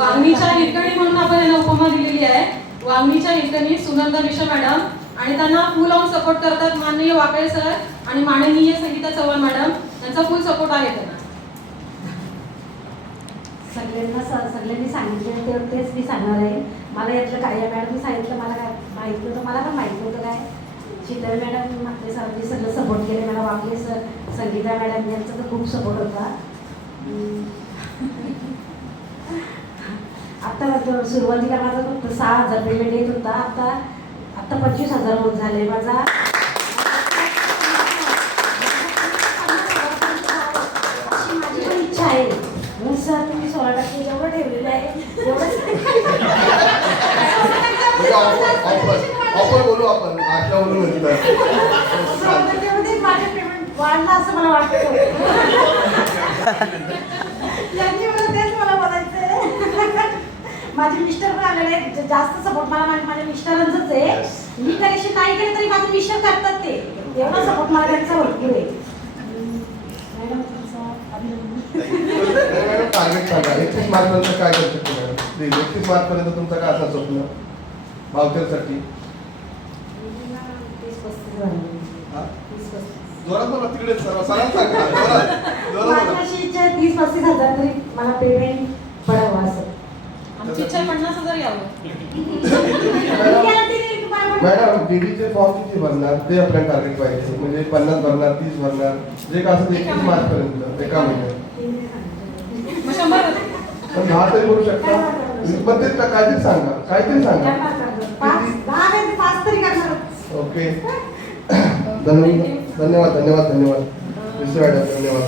वांगणीच्या हिरकणी म्हणून आपण यांना उपमा दिलेली आहे. वांगणीच्या हिरकणी सुनंदा मिश्रा मॅडम आणि त्यांना फुल ऑन सपोर्ट करतात माननीय वाकळे सर आणि माननीय संगीता चव्हाण मॅडम. त्यांचा फुल सपोर्ट आहे त्यांना. सगळ्यांनी सांगितले तेच मी सांगणार आहे. मला यातलं काय मॅडम सांगितलं मला काय माहीत नव्हतं. मला पण माहीत नव्हतं काय. शीतल मॅडम आपले सरांनी सगळं सपोर्ट केले मला. वाकले सर संगीता मॅडम यांचा तर खूप सपोर्ट होता. आता सुरुवातीला माझा फक्त 6,000 पेमेंट येत होता. आता 25,000 होत झाले माझा. अशी माझी पण इच्छा आहे. सर तुम्ही 16% जेवढं ठेवलेलं आहे आपण बोलू आपण माझे पेमेंट वाढलं असं मला वाटतं. तेच मला बोलायचं. माझे मिस्टर पण आलेले आहेत. जास्त सपोर्ट मला माझ्या मिस्टरांचंच आहे. मी कलेक्शन नाही केलं तरी माझे मिस्टर करतात ते. एवढा सपोर्ट मला त्यांचा भरपूर आहे. मॅडम टार्गेट सांगा. 31 मार्च नंतर काय करू शकतो मॅडम? 31 मार्च पर्यंत तुमचं काय असं स्वप्न भावचरसाठी? जोरात बोला तिकडे सरांना सांगा. माझी इच्छा 30-35 हजार तरी मला पेमेंट पडावं असं. आमची इच्छा 50,000 यावं. मॅडम डीडीचे फॉर्म किती भरणार ते आपल्याला टार्गेट पाहिजे. म्हणजे 50 भरणार 30 भरणार जे का असं 31 मार्च पर्यंत एका महिन्यात. मग 100 पण 10 तरी करू शकता. पण ते काहीतरी सांगा. काहीतरी सांगा. ओके. धन्यवाद धन्यवाद धन्यवाद. मॅडम धन्यवाद.